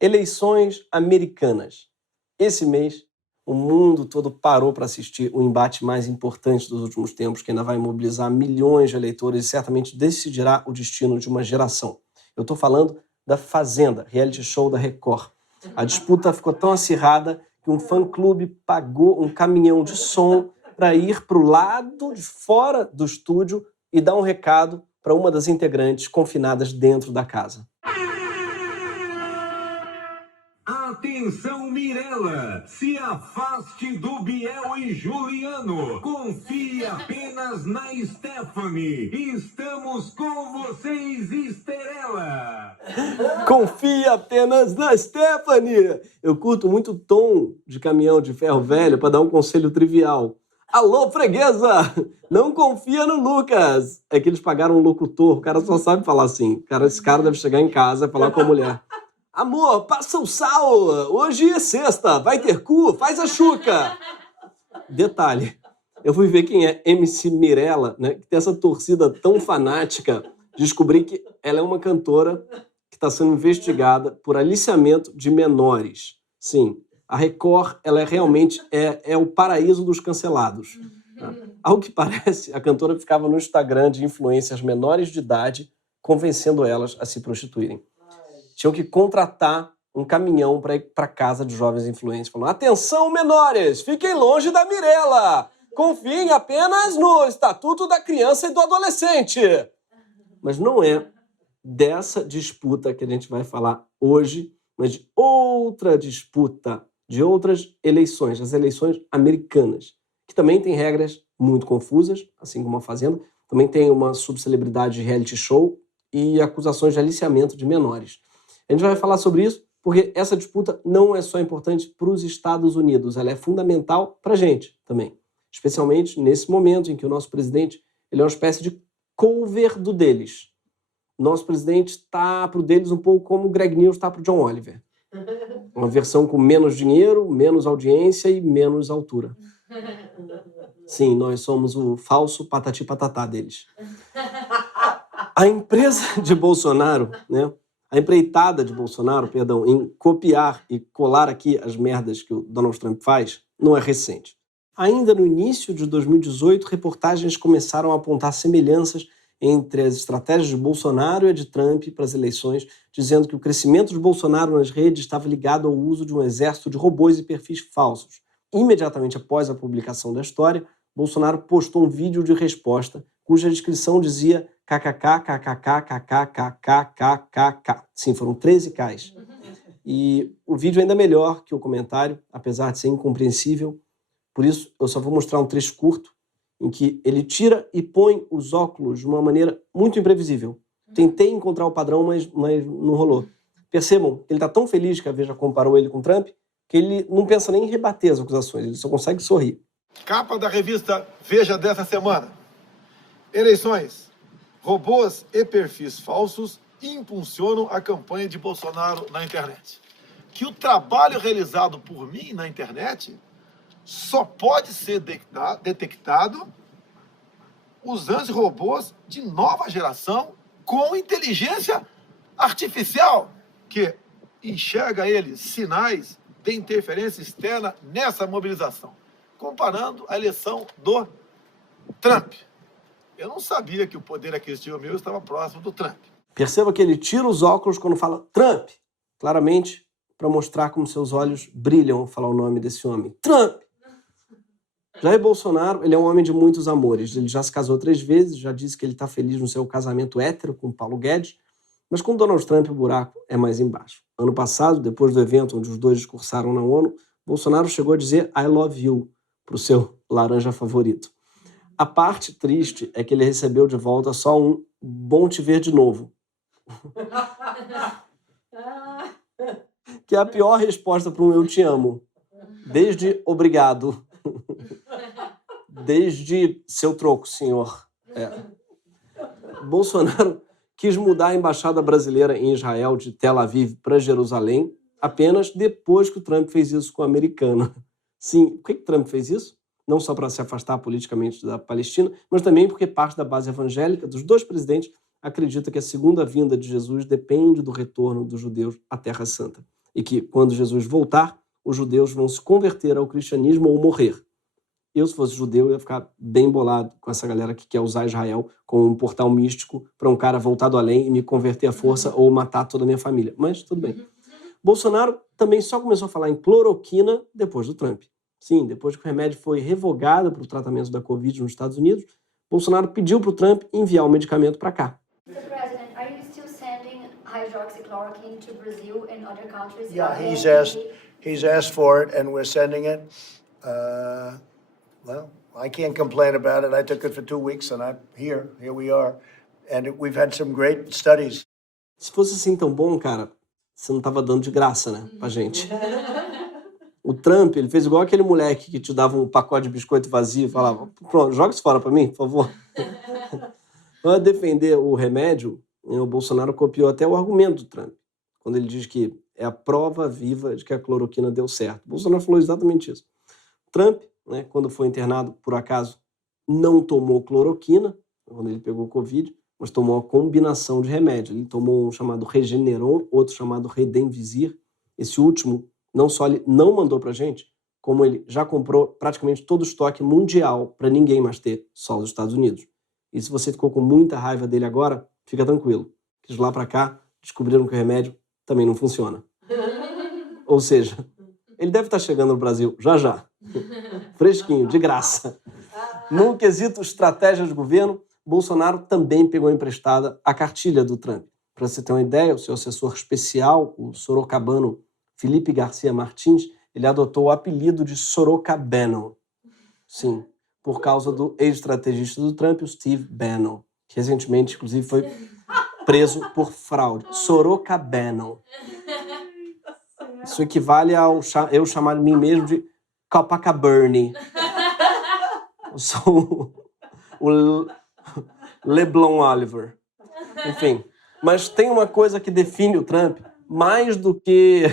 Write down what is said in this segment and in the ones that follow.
Eleições americanas. Esse mês, o mundo todo parou para assistir o embate mais importante dos últimos tempos, que ainda vai mobilizar milhões de eleitores e certamente decidirá o destino de uma geração. Eu estou falando da Fazenda, reality show da Record. A disputa ficou tão acirrada que um fã-clube pagou um caminhão de som para ir para o lado de fora do estúdio e dar um recado para uma das integrantes confinadas dentro da casa. Atenção, Mirella, se afaste do Biel e Juliano. Confie apenas na Stephanie. Estamos com vocês, Esterela. Confie apenas na Stephanie. Eu curto muito o tom de caminhão de ferro velho para dar um conselho trivial. Alô, freguesa! Não confia no Lucas. É que eles pagaram um locutor, o cara só sabe falar assim. Esse cara deve chegar em casa e falar com a mulher. Amor, passa o sal! Hoje é sexta, vai ter cu? Faz a chuca! Detalhe, eu fui ver quem é MC Mirella, né? Que tem essa torcida tão fanática. Descobri que ela é uma cantora que está sendo investigada por aliciamento de menores. Sim, a Record, ela realmente é o paraíso dos cancelados. Tá? Ao que parece, a cantora ficava no Instagram de influências menores de idade, convencendo elas a se prostituírem. Tinham que contratar um caminhão para ir para casa de jovens influentes. Falando, atenção, menores, fiquem longe da Mirella. Confiem apenas no Estatuto da Criança e do Adolescente. Mas não é dessa disputa que a gente vai falar hoje, mas de outra disputa, de outras eleições, as eleições americanas, que também tem regras muito confusas, assim como a Fazenda, também tem uma subcelebridade de reality show e acusações de aliciamento de menores. A gente vai falar sobre isso porque essa disputa não é só importante para os Estados Unidos, ela é fundamental para a gente também. Especialmente nesse momento em que o nosso presidente ele é uma espécie de cover do deles. Nosso presidente está para o deles um pouco como o Greg News está para o John Oliver. Uma versão com menos dinheiro, menos audiência e menos altura. Sim, nós somos o falso patati patatá deles. A empresa de Bolsonaro, né? A empreitada de Bolsonaro, perdão, em copiar e colar aqui as merdas que o Donald Trump faz, não é recente. Ainda no início de 2018, reportagens começaram a apontar semelhanças entre as estratégias de Bolsonaro e a de Trump para as eleições, dizendo que o crescimento de Bolsonaro nas redes estava ligado ao uso de um exército de robôs e perfis falsos. Imediatamente após a publicação da história, Bolsonaro postou um vídeo de resposta cuja descrição dizia kkkkkkkkkkkkk. Sim, foram 13 Ks. E o vídeo é ainda melhor que o comentário, apesar de ser incompreensível. Por isso, eu só vou mostrar um trecho curto em que ele tira e põe os óculos de uma maneira muito imprevisível. Tentei encontrar o padrão, mas não rolou. Percebam, ele está tão feliz que a Veja comparou ele com Trump, que ele não pensa nem em rebater as acusações, ele só consegue sorrir. Capa da revista Veja dessa semana. Eleições. Robôs e perfis falsos impulsionam a campanha de Bolsonaro na internet. Que o trabalho realizado por mim na internet só pode ser detectado usando robôs de nova geração com inteligência artificial, que enxerga eles sinais de interferência externa nessa mobilização. Comparando a eleição do Trump. Eu não sabia que o poder aquisitivo meu estava próximo do Trump. Perceba que ele tira os óculos quando fala Trump, claramente para mostrar como seus olhos brilham ao falar o nome desse homem. Trump! Jair Bolsonaro, ele é um homem de muitos amores. Ele já se casou 3 vezes, já disse que ele está feliz no seu casamento hétero com Paulo Guedes, mas com Donald Trump o buraco é mais embaixo. Ano passado, depois do evento onde os dois discursaram na ONU, Bolsonaro chegou a dizer I love you para o seu laranja favorito. A parte triste é que ele recebeu de volta só um bom te ver de novo. Que é a pior resposta para um eu te amo. Desde obrigado. Desde seu troco, senhor. Bolsonaro quis mudar a embaixada brasileira em Israel de Tel Aviv para Jerusalém apenas depois que o Trump fez isso com o americano. Sim, por que Trump fez isso? Não só para se afastar politicamente da Palestina, mas também porque parte da base evangélica dos 2 presidentes acredita que a segunda vinda de Jesus depende do retorno dos judeus à Terra Santa. e que, quando Jesus voltar, os judeus vão se converter ao cristianismo ou morrer. Eu, se fosse judeu, ia ficar bem bolado com essa galera que quer usar Israel como um portal místico para um cara voltado além e me converter à força ou matar toda a minha família. Mas tudo bem. Bolsonaro também só começou a falar em cloroquina depois do Trump. Sim, depois que o remédio foi revogado para o tratamento da Covid nos Estados Unidos, Bolsonaro pediu para o Trump enviar o medicamento para cá. Mr. President, are you still sending hydroxychloroquine to Brazil and other countries? Yeah, he's asked for it, and we're sending it. Well, I can't complain about it. I took it for 2 weeks, and I'm here. Here we are. And we've had some great studies. Se fosse assim tão bom, cara, você não tava dando de graça, né, pra gente. O Trump, ele fez igual aquele moleque que te dava um pacote de biscoito vazio e falava, pronto, joga isso fora pra mim, por favor. Para defender o remédio, o Bolsonaro copiou até o argumento do Trump, quando ele diz que é a prova viva de que a cloroquina deu certo. O Bolsonaro falou exatamente isso. Trump, né, quando foi internado, por acaso, não tomou cloroquina, quando ele pegou Covid, mas tomou uma combinação de remédios. Ele tomou um chamado Regeneron, outro chamado Redemvisir. Esse último, não só ele não mandou pra gente, como ele já comprou praticamente todo o estoque mundial para ninguém mais ter, só os Estados Unidos. E se você ficou com muita raiva dele agora, fica tranquilo, que de lá para cá descobriram que o remédio também não funciona. Ou seja, ele deve estar chegando no Brasil já já, fresquinho, de graça. No quesito estratégia de governo, Bolsonaro também pegou emprestada a cartilha do Trump. Para você ter uma ideia, o seu assessor especial, o sorocabano Felipe Garcia Martins, ele adotou o apelido de Sorocabano. Sim, por causa do ex-estrategista do Trump, o Steve Bannon, que recentemente, inclusive, foi preso por fraude. Sorocabano. Isso equivale ao eu chamar mim mesmo de Copacabana. Eu sou o Leblon Oliver. Enfim, mas tem uma coisa que define o Trump mais do que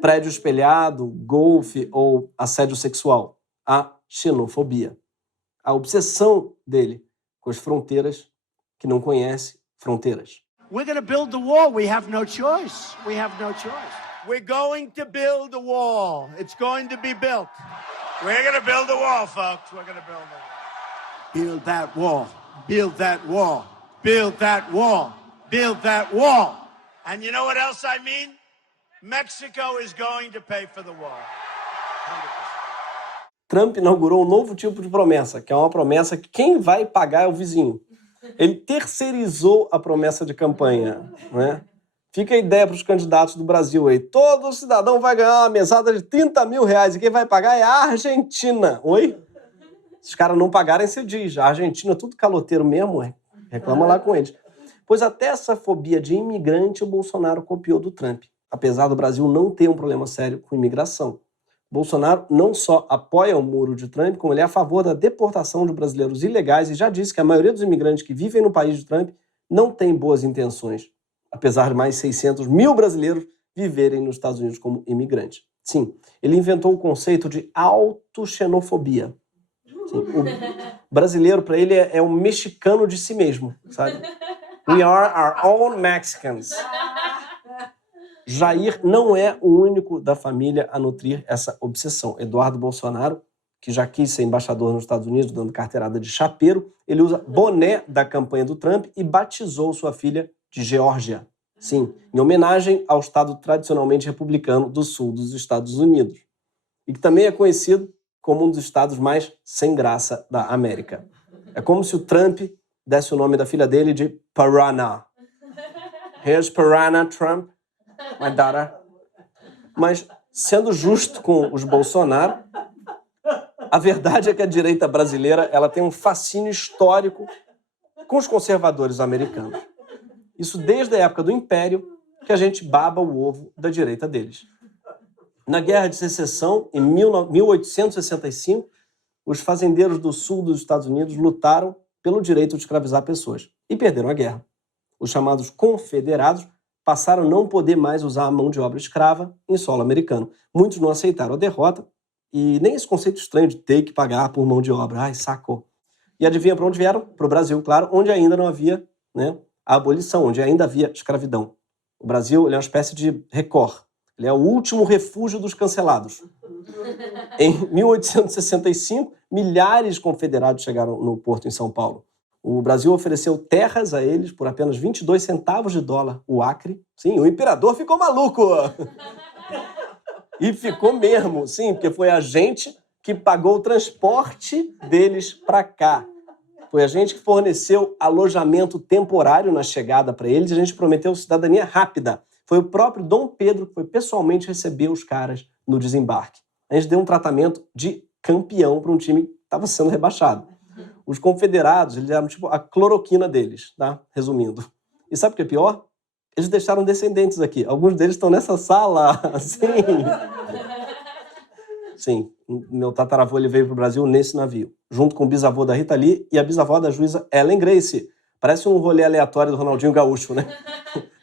prédio espelhado, golfe ou assédio sexual: a xenofobia. A obsessão dele com as fronteiras que não conhece fronteiras. We're going to build the wall. We have no choice. We have no choice. We're going to build the wall. It's going to be built. We're going to build the wall, folks. We're going to build the wall. Build that wall. Build that wall. Build that wall. Build that wall. And you know what else I mean? Mexico is going to pay for the wall. 100%. Trump inaugurou um novo tipo de promessa, que é uma promessa que quem vai pagar é o vizinho. Ele terceirizou a promessa de campanha, né? Fica a ideia para os candidatos do Brasil aí. Todo cidadão vai ganhar uma mesada de R$30 mil e quem vai pagar é a Argentina. Oi? Se os caras não pagarem, você diz. A Argentina é tudo caloteiro mesmo, é? Reclama lá com eles. Pois até essa fobia de imigrante o Bolsonaro copiou do Trump, apesar do Brasil não ter um problema sério com imigração. Bolsonaro não só apoia o muro de Trump, como ele é a favor da deportação de brasileiros ilegais e já disse que a maioria dos imigrantes que vivem no país de Trump não tem boas intenções, apesar de mais 600 mil brasileiros viverem nos Estados Unidos como imigrantes. Sim, ele inventou o conceito de autoxenofobia. Sim, o brasileiro, para ele, é um mexicano de si mesmo, sabe? We are our own Mexicans. Jair não é o único da família a nutrir essa obsessão. Eduardo Bolsonaro, que já quis ser embaixador nos Estados Unidos, dando carteirada de chapeiro, ele usa boné da campanha do Trump e batizou sua filha de Geórgia. Sim, em homenagem ao estado tradicionalmente republicano do sul dos Estados Unidos. E que também é conhecido como um dos estados mais sem graça da América. É como se o Trump desse o nome da filha dele de Parana. Here's Parana, Trump. My daughter. Mas, sendo justo com os Bolsonaro, a verdade é que a direita brasileira ela tem um fascínio histórico com os conservadores americanos. Isso desde a época do Império, que a gente baba o ovo da direita deles. Na Guerra de Secessão, em 1865, os fazendeiros do sul dos Estados Unidos lutaram pelo direito de escravizar pessoas e perderam a guerra. Os chamados confederados passaram a não poder mais usar a mão de obra escrava em solo americano. Muitos não aceitaram a derrota e nem esse conceito estranho de ter que pagar por mão de obra. Ai, sacou. E adivinha para onde vieram? Para o Brasil, claro, onde ainda não havia, né, a abolição, onde ainda havia escravidão. O Brasil ele é uma espécie de Record. Ele é o último refúgio dos cancelados. Em 1865, milhares de confederados chegaram no porto em São Paulo. O Brasil ofereceu terras a eles por apenas 22 centavos de dólar o acre. Sim, o imperador ficou maluco. E ficou mesmo, sim, porque foi a gente que pagou o transporte deles para cá. Foi a gente que forneceu alojamento temporário na chegada para eles e a gente prometeu cidadania rápida. Foi o próprio Dom Pedro que foi pessoalmente receber os caras no desembarque. A gente deu um tratamento de campeão para um time que estava sendo rebaixado. Os confederados, eles eram tipo a cloroquina deles, tá? Resumindo. E sabe o que é pior? Eles deixaram descendentes aqui. Alguns deles estão nessa sala, assim. Sim, meu tataravô ele veio para o Brasil nesse navio, junto com o bisavô da Rita Lee e a bisavó da juíza Ellen Gracie. Parece um rolê aleatório do Ronaldinho Gaúcho, né?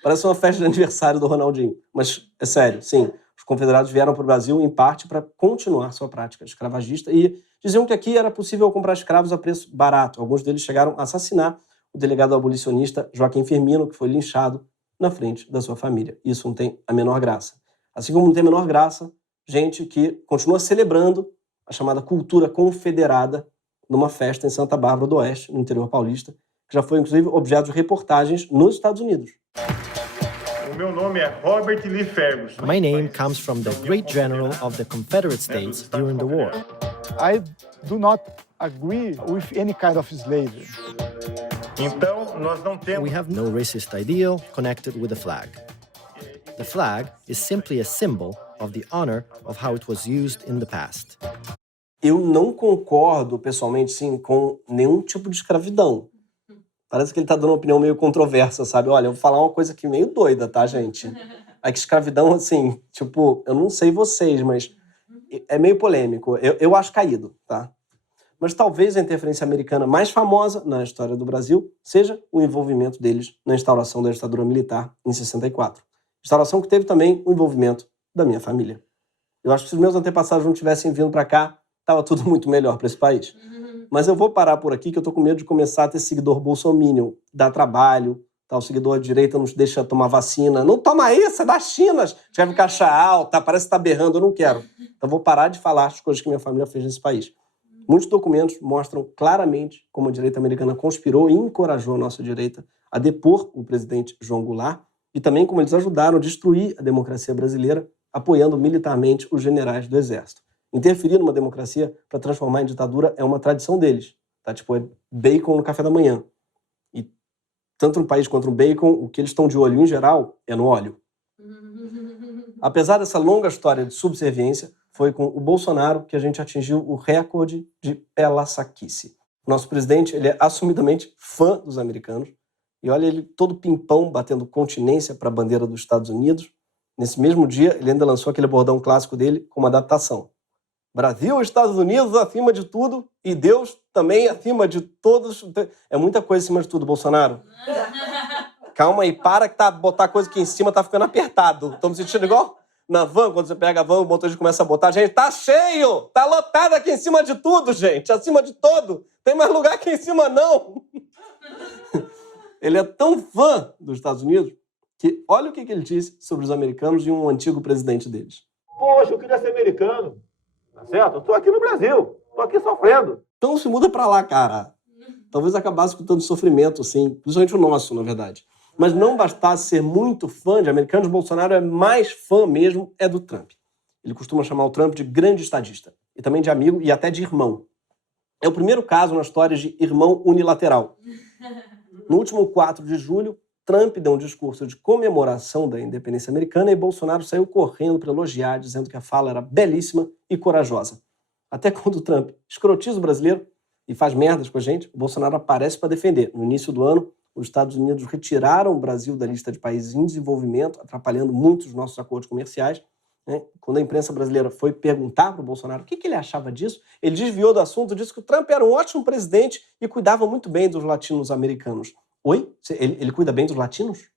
Parece uma festa de aniversário do Ronaldinho. Mas é sério, sim. Os confederados vieram para o Brasil, em parte, para continuar sua prática escravagista e diziam que aqui era possível comprar escravos a preço barato. Alguns deles chegaram a assassinar o delegado abolicionista Joaquim Firmino, que foi linchado na frente da sua família. Isso não tem a menor graça. Assim como não tem a menor graça gente que continua celebrando a chamada cultura confederada numa festa em Santa Bárbara do Oeste, no interior paulista, que já foi, inclusive, objeto de reportagens nos Estados Unidos. O meu nome é Robert Lee Ferguson. My name comes from the great general of the Confederate States during the war. I do not agree with any kind of slavery. Então, nós não temos... We have no racist ideal connected with the flag. The flag is simply a symbol of the honor of how it was used in the past. Eu não concordo, pessoalmente, sim, com nenhum tipo de escravidão. Parece que ele tá dando uma opinião meio controversa, sabe? Olha, eu vou falar uma coisa aqui meio doida, tá, gente? É que escravidão, assim, tipo, eu não sei vocês, mas é meio polêmico. Eu acho caído, tá? Mas talvez a interferência americana mais famosa na história do Brasil seja o envolvimento deles na instauração da ditadura militar em 64. Instauração que teve também o envolvimento da minha família. Eu acho que se os meus antepassados não tivessem vindo para cá, tava tudo muito melhor para esse país. Mas eu vou parar por aqui, que eu tô com medo de começar a ter seguidor bolsominion. Dá trabalho, tá? O seguidor à direita não deixa tomar vacina. Não toma isso, é da China. Escreve caixa alta, parece que tá berrando, eu não quero. Então vou parar de falar as coisas que minha família fez nesse país. Muitos documentos mostram claramente como a direita americana conspirou e encorajou a nossa direita a depor o presidente João Goulart e também como eles ajudaram a destruir a democracia brasileira, apoiando militarmente os generais do Exército. Interferir numa democracia para transformar em ditadura é uma tradição deles. Tá? Tipo, é bacon no café da manhã. E tanto no país quanto no bacon, o que eles estão de olho, em geral, é no óleo. Apesar dessa longa história de subserviência, foi com o Bolsonaro que a gente atingiu o recorde de pela-saquice. O nosso presidente, ele é assumidamente fã dos americanos. E olha ele todo pimpão, batendo continência para a bandeira dos Estados Unidos. Nesse mesmo dia, ele ainda lançou aquele bordão clássico dele com uma adaptação. Brasil, Estados Unidos acima de tudo e Deus também acima de todos. É muita coisa acima de tudo, Bolsonaro. Calma aí, para que botar coisa aqui em cima tá ficando apertado. Tô me sentindo igual na van, quando você pega a van, o motorista começa a botar. Gente, tá cheio! Tá lotado aqui em cima de tudo, gente. Acima de todo. Tem mais lugar aqui em cima, não. Ele é tão fã dos Estados Unidos que olha o que ele disse sobre os americanos e um antigo presidente deles. Poxa, eu queria ser americano. Tá certo? Eu tô aqui no Brasil. Tô aqui sofrendo. Então se muda pra lá, cara. Talvez acabasse com tanto sofrimento, assim. Principalmente o nosso, na verdade. Mas não bastasse ser muito fã de americanos, Bolsonaro é mais fã mesmo é do Trump. Ele costuma chamar o Trump de grande estadista. E também de amigo e até de irmão. É o primeiro caso na história de irmão unilateral. No último 4 de julho, Trump deu um discurso de comemoração da independência americana e Bolsonaro saiu correndo para elogiar, dizendo que a fala era belíssima e corajosa. Até quando o Trump escrotiza o brasileiro e faz merdas com a gente, o Bolsonaro aparece para defender. No início do ano, os Estados Unidos retiraram o Brasil da lista de países em desenvolvimento, atrapalhando muito os nossos acordos comerciais. Né? Quando a imprensa brasileira foi perguntar para o Bolsonaro o que ele achava disso, ele desviou do assunto, disse que o Trump era um ótimo presidente e cuidava muito bem dos latinos-americanos. Oi? Ele cuida bem dos latinos?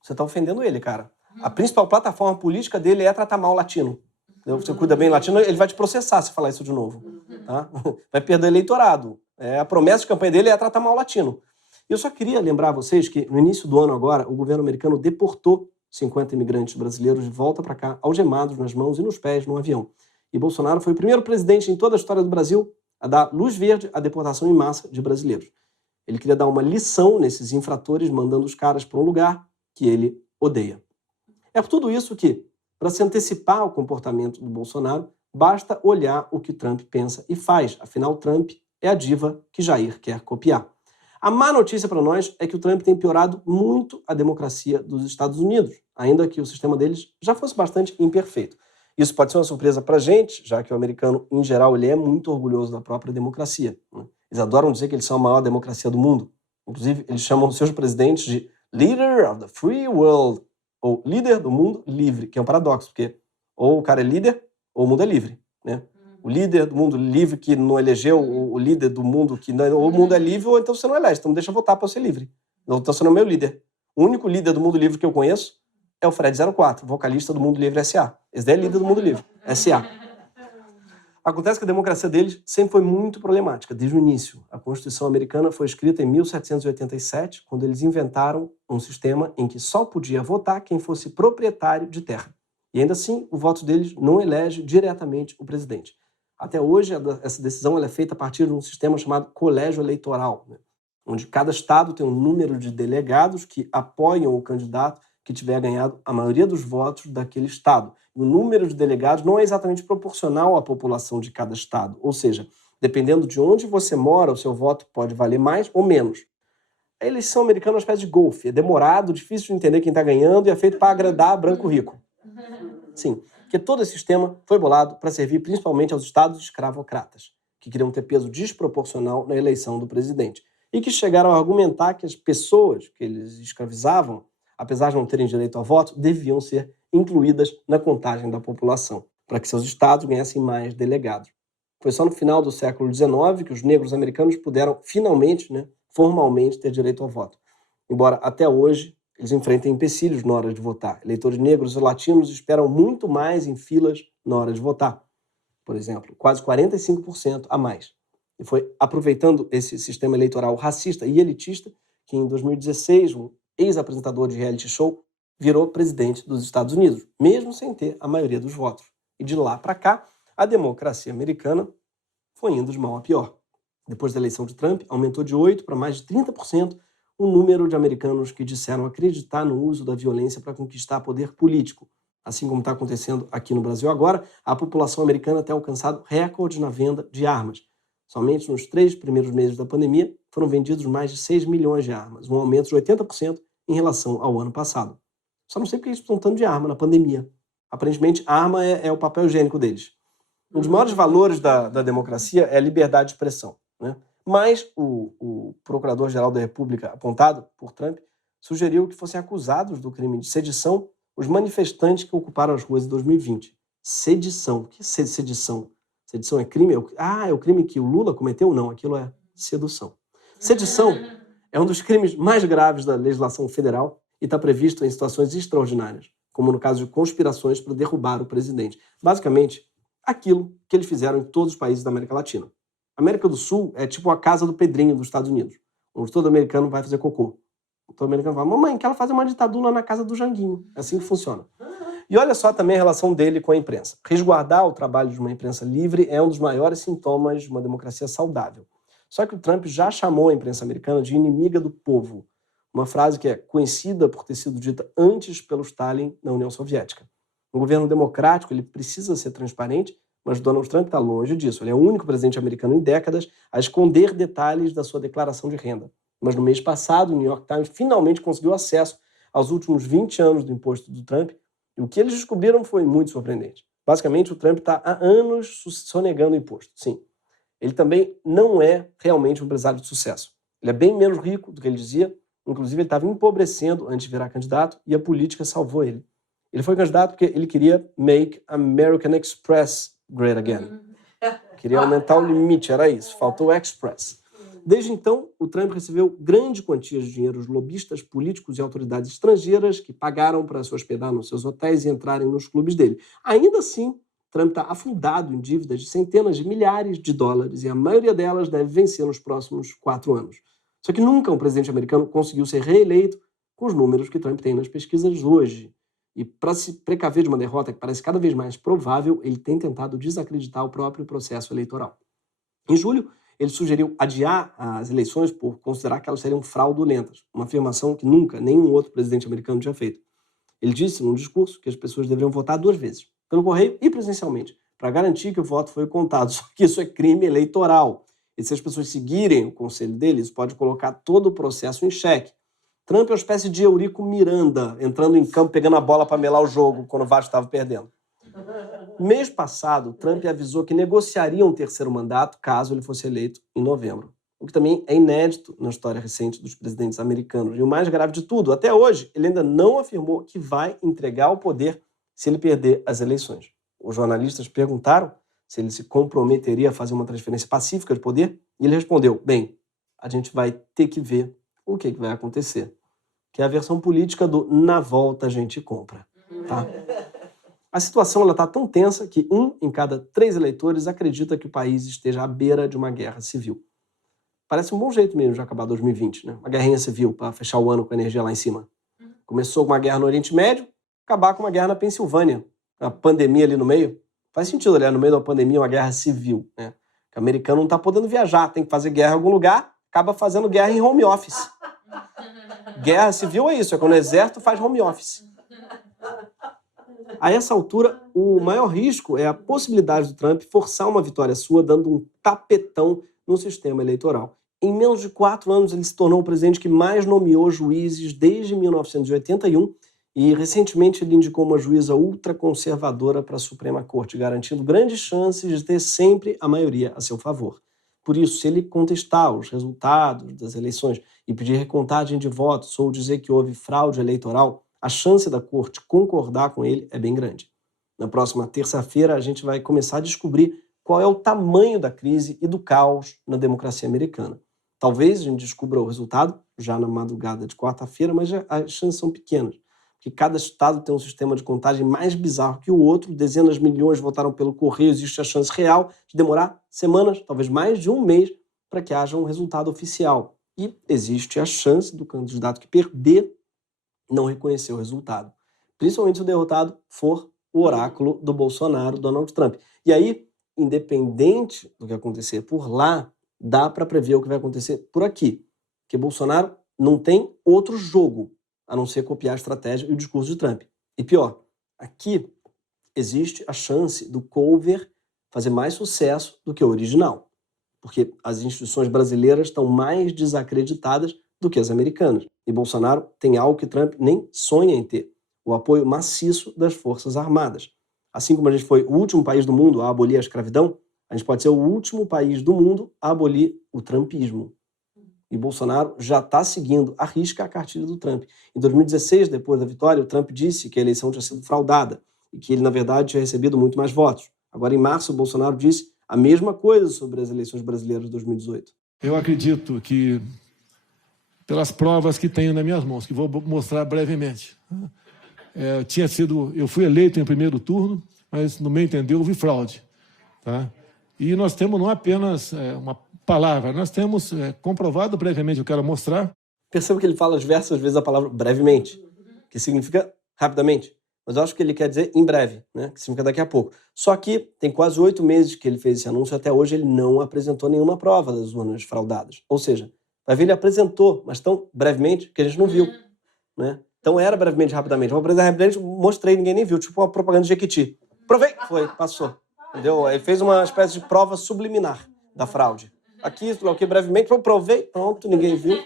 Você está ofendendo ele, cara. A principal plataforma política dele é tratar mal o latino. Você cuida bem do latino, ele vai te processar se falar isso de novo. Tá? Vai perder eleitorado. A promessa de campanha dele é tratar mal o latino. Eu só queria lembrar a vocês que no início do ano agora, o governo americano deportou 50 imigrantes brasileiros de volta para cá, algemados nas mãos e nos pés no avião. E Bolsonaro foi o primeiro presidente em toda a história do Brasil a dar luz verde à deportação em massa de brasileiros. Ele queria dar uma lição nesses infratores, mandando os caras para um lugar que ele odeia. É por tudo isso que, para se antecipar ao comportamento do Bolsonaro, basta olhar o que Trump pensa e faz. Afinal, Trump é a diva que Jair quer copiar. A má notícia para nós é que o Trump tem piorado muito a democracia dos Estados Unidos, ainda que o sistema deles já fosse bastante imperfeito. Isso pode ser uma surpresa para a gente, já que o americano, em geral, ele é muito orgulhoso da própria democracia. Eles adoram dizer que eles são a maior democracia do mundo. Inclusive, eles chamam seus presidentes de Leader of the Free World, ou líder do mundo livre, que é um paradoxo, porque ou o cara é líder ou o mundo é livre, né? O líder do mundo livre que não elegeu o líder do mundo que não, ou o mundo é livre ou então você não elege, então deixa eu votar para eu ser livre. Então você não é meu líder. O único líder do mundo livre que eu conheço é o Fred 04, vocalista do Mundo Livre S.A. Esse daí é líder do Mundo Livre, S.A. Acontece que a democracia deles sempre foi muito problemática, desde o início. A Constituição americana foi escrita em 1787, quando eles inventaram um sistema em que só podia votar quem fosse proprietário de terra. E ainda assim, o voto deles não elege diretamente o presidente. Até hoje, essa decisão ela é feita a partir de um sistema chamado colégio eleitoral, né? Onde cada estado tem um número de delegados que apoiam o candidato que tiver ganhado a maioria dos votos daquele estado. O número de delegados não é exatamente proporcional à população de cada estado, ou seja, dependendo de onde você mora, o seu voto pode valer mais ou menos. A eleição americana é uma espécie de golfe, é demorado, difícil de entender quem está ganhando e é feito para agradar branco rico. Sim, porque todo esse sistema foi bolado para servir principalmente aos estados escravocratas, que queriam ter peso desproporcional na eleição do presidente, e que chegaram a argumentar que as pessoas que eles escravizavam, apesar de não terem direito ao voto, deviam ser incluídas na contagem da população, para que seus estados ganhassem mais delegados. Foi só no final do século XIX que os negros americanos puderam finalmente, formalmente, ter direito ao voto. Embora até hoje eles enfrentem empecilhos na hora de votar. Eleitores negros e latinos esperam muito mais em filas na hora de votar. Por exemplo, quase 45% a mais. E foi aproveitando esse sistema eleitoral racista e elitista que em 2016 um ex-apresentador de reality show virou presidente dos Estados Unidos, mesmo sem ter a maioria dos votos. E de lá para cá, a democracia americana foi indo de mal a pior. Depois da eleição de Trump, aumentou de 8% para mais de 30% o número de americanos que disseram acreditar no uso da violência para conquistar poder político. Assim como está acontecendo aqui no Brasil agora, a população americana tem alcançado recorde na venda de armas. Somente nos 3 primeiros meses da pandemia foram vendidos mais de 6 milhões de armas, um aumento de 80% em relação ao ano passado. Só não sei porque eles estão tanto de arma na pandemia. Aparentemente, a arma é o papel higiênico deles. Um dos maiores valores da democracia é a liberdade de expressão, né? Mas o Procurador-Geral da República, apontado por Trump, sugeriu que fossem acusados do crime de sedição os manifestantes que ocuparam as ruas em 2020. Sedição. O que é sedição? Sedição é crime? É o crime que o Lula cometeu? Não, aquilo é sedução. Sedição é um dos crimes mais graves da legislação federal e está previsto em situações extraordinárias, como no caso de conspirações para derrubar o presidente. Basicamente, aquilo que eles fizeram em todos os países da América Latina. A América do Sul é tipo a casa do Pedrinho dos Estados Unidos, onde todo americano vai fazer cocô. Todo americano fala, mamãe, quero fazer uma ditadura na casa do Janguinho. É assim que funciona. E olha só também a relação dele com a imprensa. Resguardar o trabalho de uma imprensa livre é um dos maiores sintomas de uma democracia saudável. Só que o Trump já chamou a imprensa americana de inimiga do povo. Uma frase que é conhecida por ter sido dita antes pelo Stalin na União Soviética. Um governo democrático ele precisa ser transparente, mas Donald Trump está longe disso. Ele é o único presidente americano em décadas a esconder detalhes da sua declaração de renda. Mas no mês passado, o New York Times finalmente conseguiu acesso aos últimos 20 anos do imposto do Trump, e o que eles descobriram foi muito surpreendente. Basicamente, o Trump está há anos sonegando o imposto. Sim, ele também não é realmente um empresário de sucesso. Ele é bem menos rico do que ele dizia, inclusive ele estava empobrecendo antes de virar candidato, e a política salvou ele. Ele foi candidato porque ele queria make American Express great again. Queria aumentar o limite, era isso, faltou o Express. Desde então, o Trump recebeu grande quantia de dinheiro dos lobistas, políticos e autoridades estrangeiras que pagaram para se hospedar nos seus hotéis e entrarem nos clubes dele. Ainda assim, Trump está afundado em dívidas de centenas de milhares de dólares e a maioria delas deve vencer nos próximos 4 anos. Só que nunca um presidente americano conseguiu ser reeleito com os números que Trump tem nas pesquisas hoje. E para se precaver de uma derrota que parece cada vez mais provável, ele tem tentado desacreditar o próprio processo eleitoral. Em julho, ele sugeriu adiar as eleições por considerar que elas seriam fraudulentas, uma afirmação que nunca nenhum outro presidente americano tinha feito. Ele disse num discurso que as pessoas deveriam votar 2 vezes, pelo correio e presencialmente, para garantir que o voto foi contado. Só que isso é crime eleitoral. E se as pessoas seguirem o conselho dele, isso pode colocar todo o processo em xeque. Trump é uma espécie de Eurico Miranda, entrando em campo, pegando a bola para melar o jogo quando o Vasco estava perdendo. Mês passado, Trump avisou que negociaria um 3º mandato caso ele fosse eleito em novembro. O que também é inédito na história recente dos presidentes americanos. E o mais grave de tudo, até hoje, ele ainda não afirmou que vai entregar o poder se ele perder as eleições. Os jornalistas perguntaram se ele se comprometeria a fazer uma transferência pacífica de poder, e ele respondeu, bem, a gente vai ter que ver o que vai acontecer. Que é a versão política do na volta a gente compra. Tá? A situação está tão tensa que 1 em cada 3 eleitores acredita que o país esteja à beira de uma guerra civil. Parece um bom jeito mesmo de acabar 2020, né? Uma guerrinha civil para fechar o ano com a energia lá em cima. Começou com uma guerra no Oriente Médio, acabar com uma guerra na Pensilvânia. A pandemia ali no meio. Faz sentido, aliás, no meio da pandemia uma guerra civil, né? O americano não está podendo viajar, tem que fazer guerra em algum lugar, acaba fazendo guerra em home office. Guerra civil é isso, é quando o exército faz home office. A essa altura, o maior risco é a possibilidade do Trump forçar uma vitória sua dando um tapetão no sistema eleitoral. Em menos de 4 anos, ele se tornou o presidente que mais nomeou juízes desde 1981 e, recentemente, ele indicou uma juíza ultraconservadora para a Suprema Corte, garantindo grandes chances de ter sempre a maioria a seu favor. Por isso, se ele contestar os resultados das eleições e pedir recontagem de votos ou dizer que houve fraude eleitoral, a chance da Corte concordar com ele é bem grande. Na próxima terça-feira, a gente vai começar a descobrir qual é o tamanho da crise e do caos na democracia americana. Talvez a gente descubra o resultado já na madrugada de quarta-feira, mas as chances são pequenas, porque cada estado tem um sistema de contagem mais bizarro que o outro, dezenas de milhões votaram pelo correio, existe a chance real de demorar semanas, talvez mais de 1 mês, para que haja um resultado oficial. E existe a chance do candidato que perder não reconhecer o resultado, principalmente se o derrotado for o oráculo do Bolsonaro, Donald Trump. E aí, independente do que acontecer por lá, dá para prever o que vai acontecer por aqui. Porque Bolsonaro não tem outro jogo, a não ser copiar a estratégia e o discurso de Trump. E pior, aqui existe a chance do cover fazer mais sucesso do que o original. Porque as instituições brasileiras estão mais desacreditadas do que as americanas. E Bolsonaro tem algo que Trump nem sonha em ter: o apoio maciço das Forças Armadas. Assim como a gente foi o último país do mundo a abolir a escravidão, a gente pode ser o último país do mundo a abolir o trumpismo. E Bolsonaro já está seguindo à risca a cartilha do Trump. Em 2016, depois da vitória, o Trump disse que a eleição tinha sido fraudada e que ele, na verdade, tinha recebido muito mais votos. Agora, em março, o Bolsonaro disse a mesma coisa sobre as eleições brasileiras de 2018. Eu acredito que, pelas provas que tenho nas minhas mãos, que vou mostrar brevemente, eu fui eleito em primeiro turno, mas, no meu entender, houve fraude. Tá? E nós temos não apenas uma palavra, nós temos comprovado brevemente, eu quero mostrar. Perceba que ele fala diversas vezes a palavra brevemente, que significa rapidamente. Mas eu acho que ele quer dizer em breve, né? Que significa daqui a pouco. Só que tem quase 8 meses que ele fez esse anúncio, até hoje ele não apresentou nenhuma prova das urnas fraudadas. Ou seja, vai ver, ele apresentou, mas tão brevemente que a gente não viu, né? Então era brevemente, rapidamente. Vou apresentar rapidamente, mostrei, ninguém nem viu, tipo uma propaganda de Jequiti. Provei, foi, passou. Entendeu? Ele fez uma espécie de prova subliminar da fraude. Aqui, brevemente, eu provei, pronto, ninguém viu.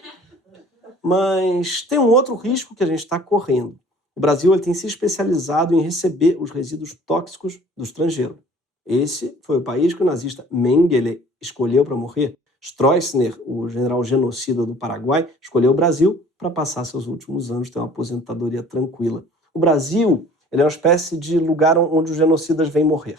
Mas tem um outro risco que a gente está correndo. O Brasil ele tem se especializado em receber os resíduos tóxicos do estrangeiro. Esse foi o país que o nazista Mengele escolheu para morrer. Stroessner, o general genocida do Paraguai, escolheu o Brasil para passar seus últimos anos, ter uma aposentadoria tranquila. O Brasil ele é uma espécie de lugar onde os genocidas vêm morrer.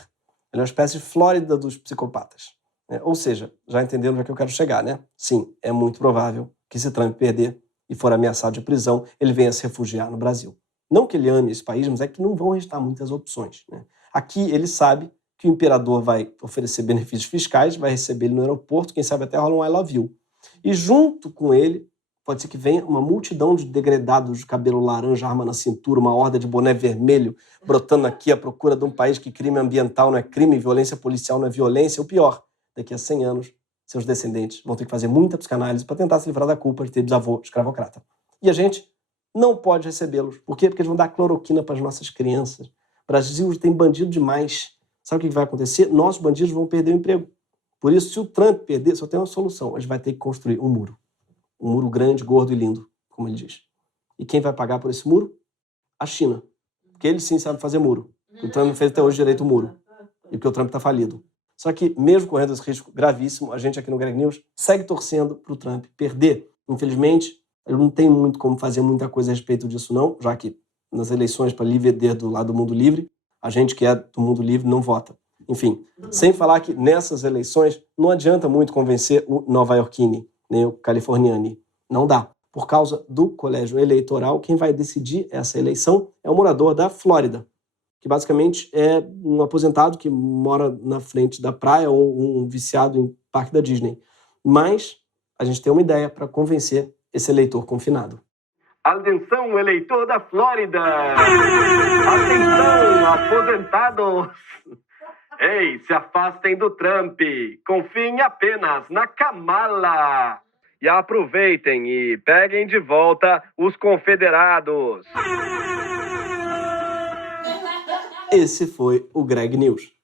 Ele é uma espécie de Flórida dos psicopatas. Ou seja, já entenderam onde é que eu quero chegar, né? Sim, é muito provável que se Trump perder e for ameaçado de prisão, ele venha se refugiar no Brasil. Não que ele ame esse país, mas é que não vão restar muitas opções, né? Aqui ele sabe que o imperador vai oferecer benefícios fiscais, vai receber ele no aeroporto, quem sabe até rola um I love you. E junto com ele Pode ser que venha uma multidão de degredados de cabelo laranja, arma na cintura, uma horda de boné vermelho brotando aqui à procura de um país que crime ambiental não é crime, violência policial não é violência. O pior, daqui a 100 anos, seus descendentes vão ter que fazer muita psicanálise para tentar se livrar da culpa de ter bisavô escravocrata. E a gente não pode recebê-los. Por quê? Porque eles vão dar cloroquina para as nossas crianças. O Brasil tem bandido demais. Sabe o que vai acontecer? Nossos bandidos vão perder o emprego. Por isso, se o Trump perder, só tem uma solução. A gente vai ter que construir um muro. Um muro grande, gordo e lindo, como ele diz. E quem vai pagar por esse muro? A China. Porque ele sim sabe fazer muro. O Trump não fez até hoje direito o muro. E porque o Trump está falido. Só que, mesmo correndo esse risco gravíssimo, a gente aqui no Greg News segue torcendo para o Trump perder. Infelizmente, eu não tenho muito como fazer muita coisa a respeito disso não, já que nas eleições para líder do lado do mundo livre, a gente que é do mundo livre não vota. Enfim, sem falar que nessas eleições não adianta muito convencer o nova-iorquine, nem o californiane. Não dá. Por causa do colégio eleitoral, quem vai decidir essa eleição é o morador da Flórida, que basicamente é um aposentado que mora na frente da praia ou um viciado em parque da Disney. Mas a gente tem uma ideia para convencer esse eleitor confinado. Atenção, eleitor da Flórida! Atenção, aposentados! Ei, se afastem do Trump! Confiem apenas na Kamala! E aproveitem e peguem de volta os confederados! Esse foi o Greg News.